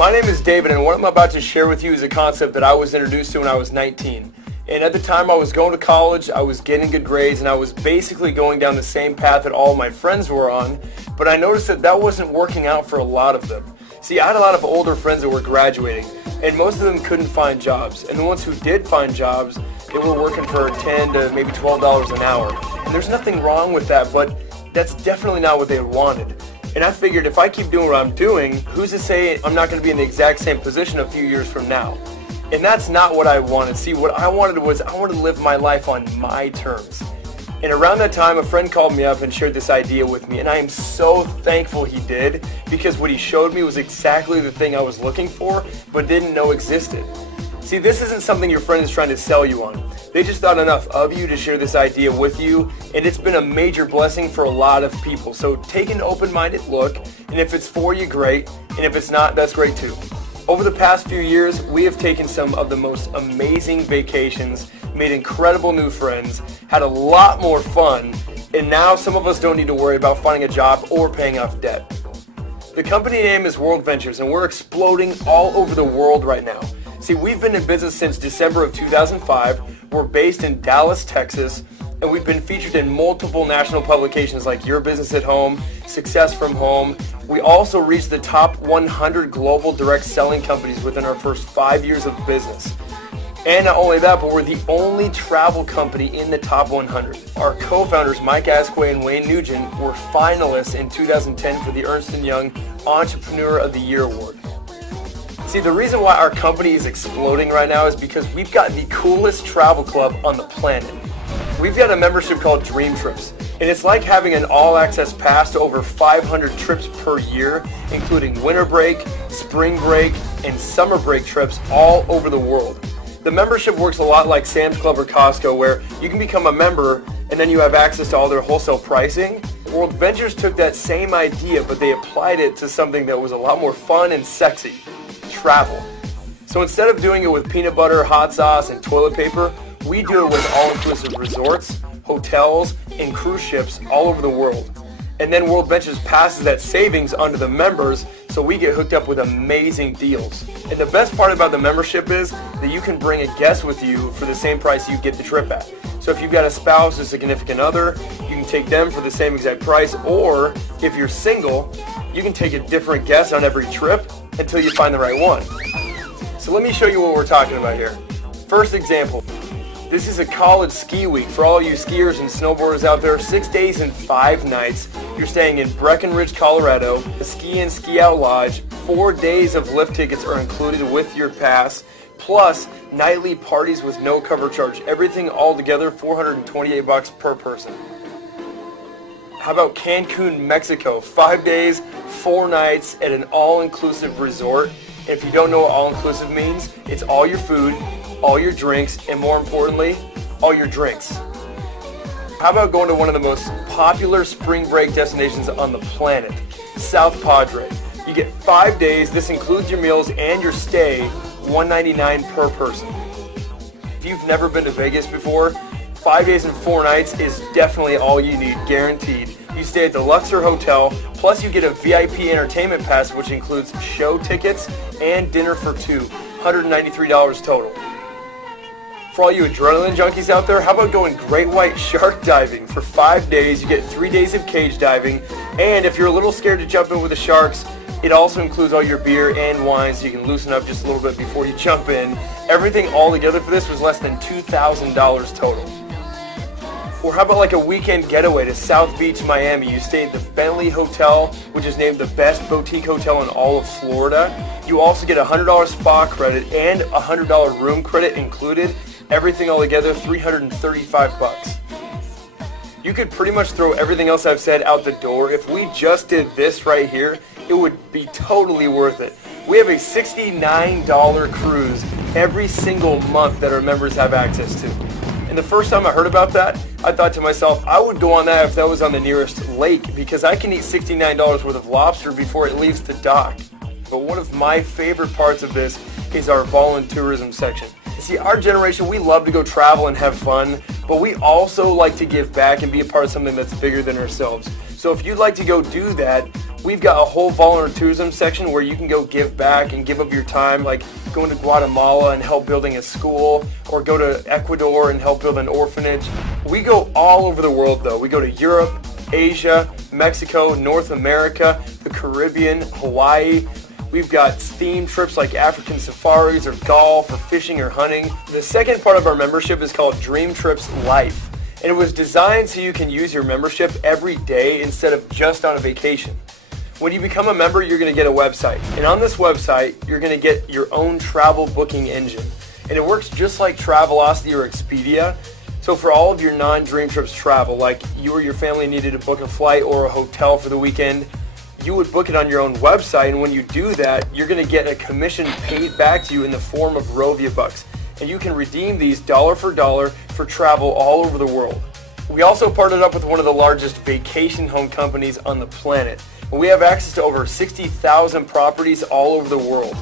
My name is David, and what I'm about to share with you is a concept that I was introduced to when I was 19. And at the time I was going to college, I was getting good grades, and I was basically going down the same path that all my friends were on, but I noticed that wasn't working out for a lot of them. See, I had a lot of older friends that were graduating, and most of them couldn't find jobs. And the ones who did find jobs, they were working for $10 to maybe $12 an hour. And there's nothing wrong with that, but that's definitely not what they wanted. And I figured if I keep doing what I'm doing, who's to say I'm not going to be in the exact same position a few years from now? And that's not what I wanted. See, what I wanted was I wanted to live my life on my terms. And around that time, a friend called me up and shared this idea with me, and I am so thankful he did, because what he showed me was exactly the thing I was looking for, but didn't know existed. See, this isn't something your friend is trying to sell you on. They just thought enough of you to share this idea with you, and it's been a major blessing for a lot of people. So take an open-minded look, and if it's for you, great, and if it's not, that's great too. Over the past few years, we have taken some of the most amazing vacations, made incredible new friends, had a lot more fun, and now some of us don't need to worry about finding a job or paying off debt. The company name is World Ventures, and we're exploding all over the world right now. See, we've been in business since December of 2005. We're based in Dallas, Texas, and we've been featured in multiple national publications like Your Business at Home, Success from Home. We also reached the top 100 global direct selling companies within our first 5 years of business. And not only that, but we're the only travel company in the top 100. Our co-founders, Mike Asquith and Wayne Nugent, were finalists in 2010 for the Ernst & Young Entrepreneur of the Year Award. See, the reason why our company is exploding right now is because we've got the coolest travel club on the planet. We've got a membership called Dream Trips, and it's like having an all-access pass to over 500 trips per year, including winter break, spring break, and summer break trips all over the world. The membership works a lot like Sam's Club or Costco, where you can become a member and then you have access to all their wholesale pricing. World Ventures took that same idea, but they applied it to something that was a lot more fun and sexy: travel. So instead of doing it with peanut butter, hot sauce, and toilet paper, we do it with all-inclusive resorts, hotels, and cruise ships all over the world. And then World Ventures passes that savings onto the members, so we get hooked up with amazing deals. And the best part about the membership is that you can bring a guest with you for the same price you get the trip at. So if you've got a spouse or significant other, you can take them for the same exact price, or if you're single, you can take a different guest on every trip until you find the right one. So let me show you what we're talking about here. First example. This is a college ski week for all you skiers and snowboarders out there. 6 days and 5 nights. You're staying in Breckenridge, Colorado, a ski in ski out lodge. 4 days of lift tickets are included with your pass, plus nightly parties with no cover charge. Everything all together, $428 per person. How about Cancun, Mexico? 5 days, 4 nights at an all-inclusive resort. And if you don't know what all-inclusive means, it's all your food, all your drinks, and more importantly, all your drinks. How about going to one of the most popular spring break destinations on the planet, South Padre? You get 5 days. This includes your meals and your stay, $199 per person. If you've never been to Vegas before, 5 days and 4 nights is definitely all you need, guaranteed. You stay at the Luxor Hotel, plus you get a VIP entertainment pass, which includes show tickets and dinner for two, $193 total. For all you adrenaline junkies out there, how about going great white shark diving? For 5 days, you get 3 days of cage diving, and if you're a little scared to jump in with the sharks, it also includes all your beer and wine, so you can loosen up just a little bit before you jump in. Everything all together for this was less than $2,000 total. Or how about like a weekend getaway to South Beach, Miami? You stay at the Bentley Hotel, which is named the best boutique hotel in all of Florida. You also get a $100 spa credit and a $100 room credit included. Everything all together, $335. You could pretty much throw everything else I've said out the door. If we just did this right here, it would be totally worth it. We have a $69 cruise every single month that our members have access to. And the first time I heard about that, I thought to myself, I would go on that if that was on the nearest lake, because I can eat $69 worth of lobster before it leaves the dock. But one of my favorite parts of this is our volunteerism section. See, our generation, we love to go travel and have fun, but we also like to give back and be a part of something that's bigger than ourselves. So if you'd like to go do that, We've got a whole volunteerism section where you can go give back and give up your time, like going to Guatemala and help building a school, or go to Ecuador and help build an orphanage. We go all over the world though. We go to Europe, Asia, Mexico, North America, the Caribbean, Hawaii. We've got themed trips like African safaris or golf or fishing or hunting. The second part of our membership is called Dream Trips Life. And it was designed so you can use your membership every day instead of just on a vacation. When you become a member, you're going to get a website. And on this website, you're going to get your own travel booking engine. And it works just like Travelocity or Expedia. So for all of your non-Dream Trips travel, like you or your family needed to book a flight or a hotel for the weekend, you would book it on your own website, and when you do that, you're going to get a commission paid back to you in the form of Rovia Bucks. And you can redeem these dollar for travel all over the world. We also partnered up with one of the largest vacation home companies on the planet. And we have access to over 60,000 properties all over the world.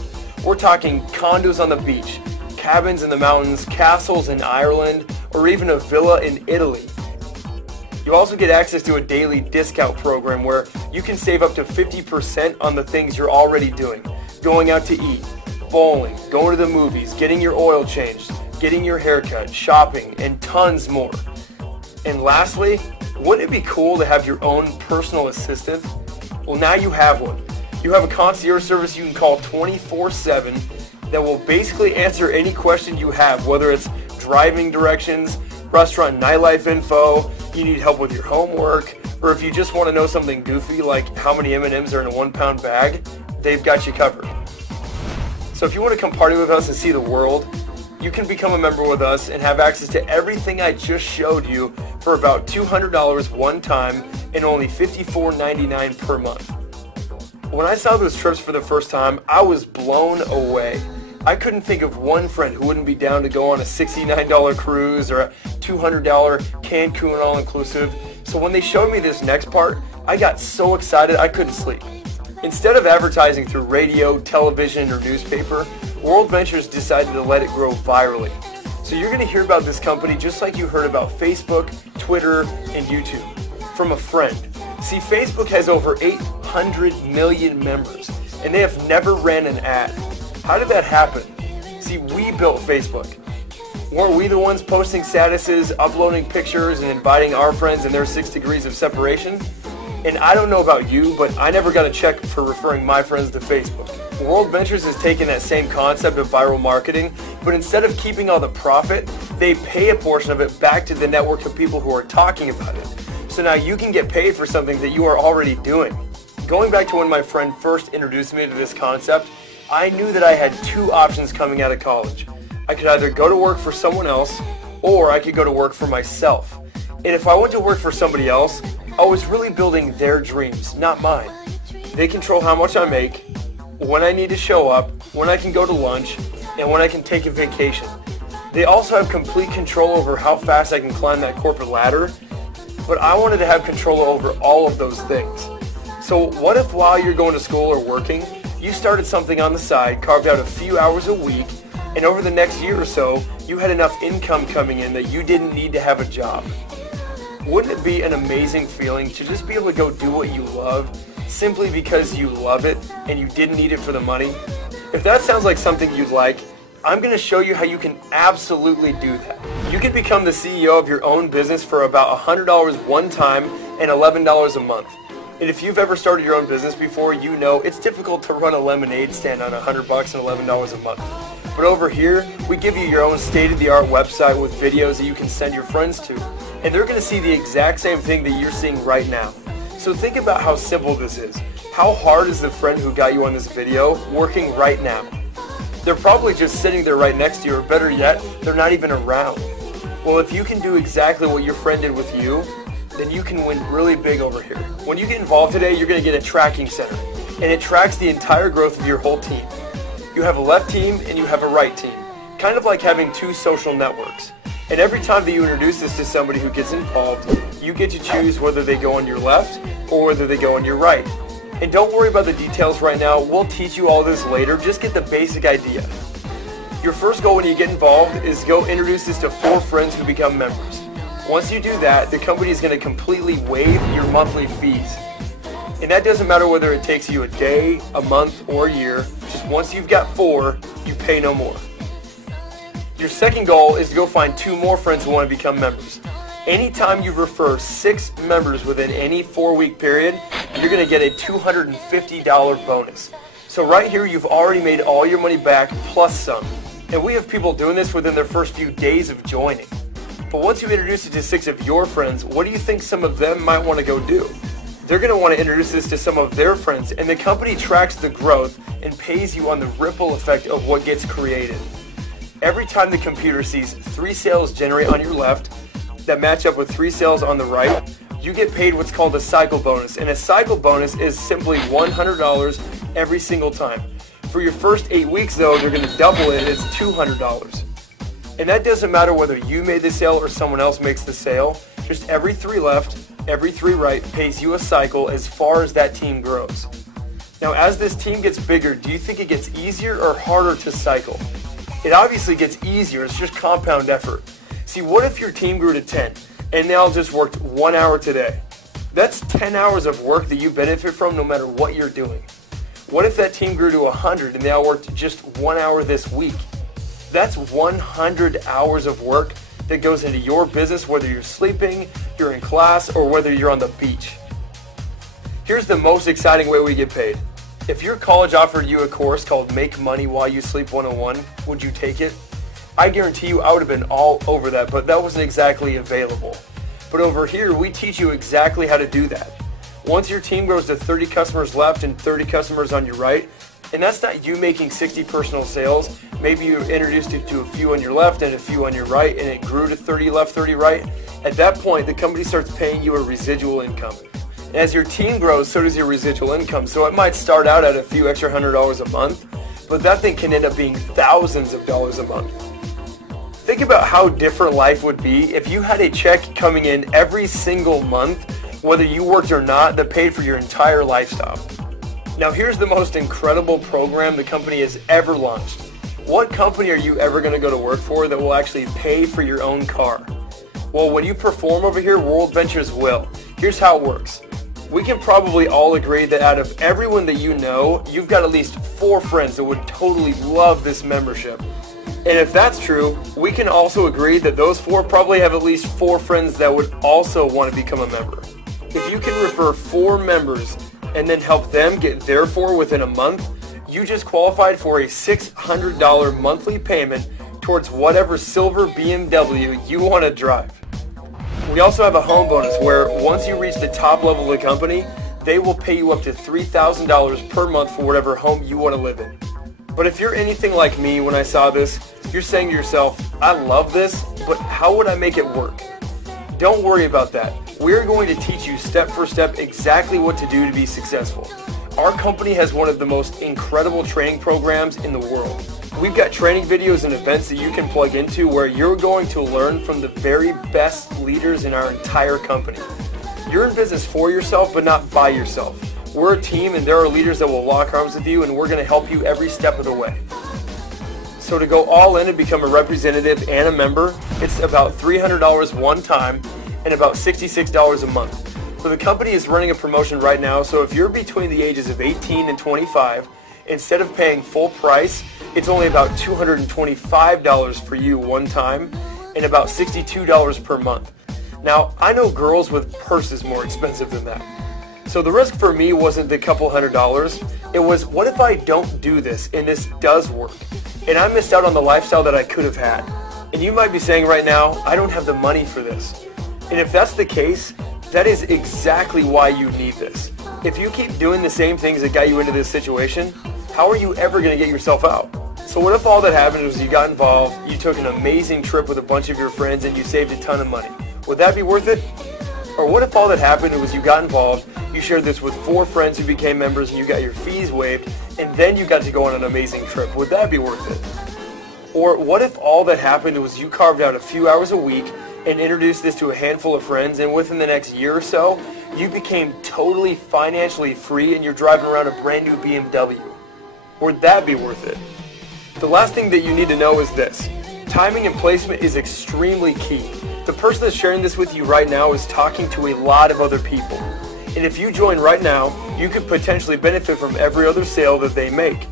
We're talking condos on the beach, cabins in the mountains, castles in Ireland, or even a villa in Italy. You also get access to a daily discount program where you can save up to 50% on the things you're already doing. Going out to eat, bowling, going to the movies, getting your oil changed, getting your haircut, shopping, and tons more. And lastly, wouldn't it be cool to have your own personal assistant? Well, now you have one. You have a concierge service you can call 24/7 that will basically answer any question you have, whether it's driving directions, restaurant nightlife info, you need help with your homework, or if you just want to know something goofy like how many M&Ms are in a 1-pound bag, they've got you covered. So if you want to come party with us and see the world, you can become a member with us and have access to everything I just showed you for about $200 one time and only $54.99 per month. When I saw those trips for the first time, I was blown away. I couldn't think of one friend who wouldn't be down to go on a $69 cruise or a $200 Cancun all-inclusive. So when they showed me this next part, I got so excited I couldn't sleep. Instead of advertising through radio, television, or newspaper, World Ventures decided to let it grow virally. So you're going to hear about this company just like you heard about Facebook, Twitter, and YouTube from a friend. See, Facebook has over 800 million members, and they have never ran an ad. How did that happen? See, we built Facebook. Weren't we the ones posting statuses, uploading pictures, and inviting our friends in their 6 degrees of separation? And I don't know about you, but I never got a check for referring my friends to Facebook. World Ventures has taken that same concept of viral marketing, but instead of keeping all the profit, they pay a portion of it back to the network of people who are talking about it. So now you can get paid for something that you are already doing. Going back to when my friend first introduced me to this concept, I knew that I had two options coming out of college. I could either go to work for someone else, or I could go to work for myself. And if I went to work for somebody else, I was really building their dreams, not mine. They control how much I make, when I need to show up, when I can go to lunch, and when I can take a vacation. They also have complete control over how fast I can climb that corporate ladder, but I wanted to have control over all of those things. So what if while you're going to school or working, you started something on the side, carved out a few hours a week, and over the next year or so, you had enough income coming in that you didn't need to have a job? Wouldn't it be an amazing feeling to just be able to go do what you love simply because you love it and you didn't need it for the money? If that sounds like something you'd like, I'm going to show you how you can absolutely do that. You can become the CEO of your own business for about $100 one time and $11 a month. And if you've ever started your own business before, you know it's difficult to run a lemonade stand on $100 and $11 a month. But over here, we give you your own state-of-the-art website with videos that you can send your friends to. And they're going to see the exact same thing that you're seeing right now. So think about how simple this is. How hard is the friend who got you on this video working right now? They're probably just sitting there right next to you, or better yet, they're not even around. Well, if you can do exactly what your friend did with you, then you can win really big over here. When you get involved today, you're going to get a tracking center, and it tracks the entire growth of your whole team. You have a left team and you have a right team, kind of like having two social networks. And every time that you introduce this to somebody who gets involved, you get to choose whether they go on your left or whether they go on your right. And don't worry about the details right now. We'll teach you all this later. Just get the basic idea. Your first goal when you get involved is go introduce this to 4 friends who become members. Once you do that, the company is going to completely waive your monthly fees. And that doesn't matter whether it takes you a day, a month, or a year. Just once you've got 4, you pay no more. Your second goal is to go find 2 more friends who want to become members. Anytime you refer 6 members within any 4-week period, you're going to get a $250 bonus. So right here, you've already made all your money back plus some. And we have people doing this within their first few days of joining. But once you introduce it to 6 of your friends, what do you think some of them might want to go do? They're going to want to introduce this to some of their friends, and the company tracks the growth and pays you on the ripple effect of what gets created. Every time the computer sees 3 sales generate on your left that match up with 3 sales on the right, you get paid what's called a cycle bonus. And a cycle bonus is simply $100 every single time. For your first 8 weeks, though, they're going to double it. It's $200. And that doesn't matter whether you made the sale or someone else makes the sale. Just every 3 left, every 3 right pays you a cycle as far as that team grows. Now, as this team gets bigger, do you think it gets easier or harder to cycle? It obviously gets easier. It's just compound effort. See, what if your team grew to 10 and they all just worked 1 hour today? That's 10 hours of work that you benefit from no matter what you're doing. What if that team grew to 100 and they all worked just 1 hour this week? That's 100 hours of work that goes into your business, whether you're sleeping, you're in class, or whether you're on the beach. Here's the most exciting way we get paid. If your college offered you a course called Make Money While You Sleep 101, would you take it? I guarantee you I would have been all over that, but that wasn't exactly available. But over here, we teach you exactly how to do that. Once your team grows to 30 customers left and 30 customers on your right, and that's not you making 60 personal sales. Maybe you introduced it to a few on your left and a few on your right, and it grew to 30 left, 30 right. At that point, the company starts paying you a residual income. And as your team grows, so does your residual income. So it might start out at a few extra $100 a month, but that thing can end up being thousands of dollars a month. Think about how different life would be if you had a check coming in every single month, whether you worked or not, that paid for your entire lifestyle. Now here's the most incredible program the company has ever launched. What company are you ever going to go to work for that will actually pay for your own car? Well, when you perform over here, World Ventures will. Here's how it works. We can probably all agree that out of everyone that you know, you've got at least 4 friends that would totally love this membership. And if that's true, we can also agree that those 4 probably have at least 4 friends that would also want to become a member. If you can refer 4 members and then help them get their 4 within a month, you just qualified for a $600 monthly payment towards whatever silver BMW you want to drive. We also have a home bonus where once you reach the top level of the company, they will pay you up to $3,000 per month for whatever home you want to live in. But if you're anything like me when I saw this, you're saying to yourself, I love this, but how would I make it work? Don't worry about that. We're going to teach you step for step exactly what to do to be successful. Our company has one of the most incredible training programs in the world. We've got training videos and events that you can plug into where you're going to learn from the very best leaders in our entire company. You're in business for yourself, but not by yourself. We're a team and there are leaders that will lock arms with you and we're going to help you every step of the way. So to go all in and become a representative and a member, it's about $300 one time and about $66 a month. So the company is running a promotion right now, so if you're between the ages of 18 and 25, instead of paying full price, it's only about $225 for you one time and about $62 per month. Now, I know girls with purses more expensive than that. So the risk for me wasn't the couple $100. It was, what if I don't do this and this does work? And I missed out on the lifestyle that I could have had. And you might be saying right now, I don't have the money for this. And if that's the case, that is exactly why you need this. If you keep doing the same things that got you into this situation, how are you ever going to get yourself out? So what if all that happened was you got involved, you took an amazing trip with a bunch of your friends, and you saved a ton of money? Would that be worth it? Or what if all that happened was you got involved, you shared this with 4 friends who became members, and you got your fees waived, and then you got to go on an amazing trip? Would that be worth it? Or what if all that happened was you carved out a few hours a week and introduced this to a handful of friends, and within the next year or so, you became totally financially free and you're driving around a brand new BMW? Would that be worth it? The last thing that you need to know is this. Timing and placement is extremely key. The person that's sharing this with you right now is talking to a lot of other people. And if you join right now, you could potentially benefit from every other sale that they make.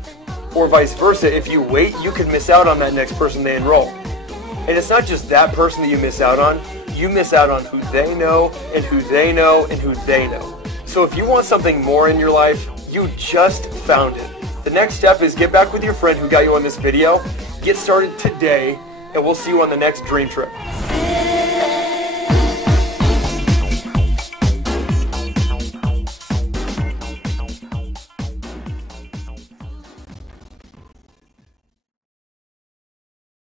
Or vice versa, if you wait, you could miss out on that next person they enroll. And it's not just that person that you miss out on who they know and who they know and who they know. So if you want something more in your life, you just found it. The next step is get back with your friend who got you on this video, get started today, and we'll see you on the next Dream Trip.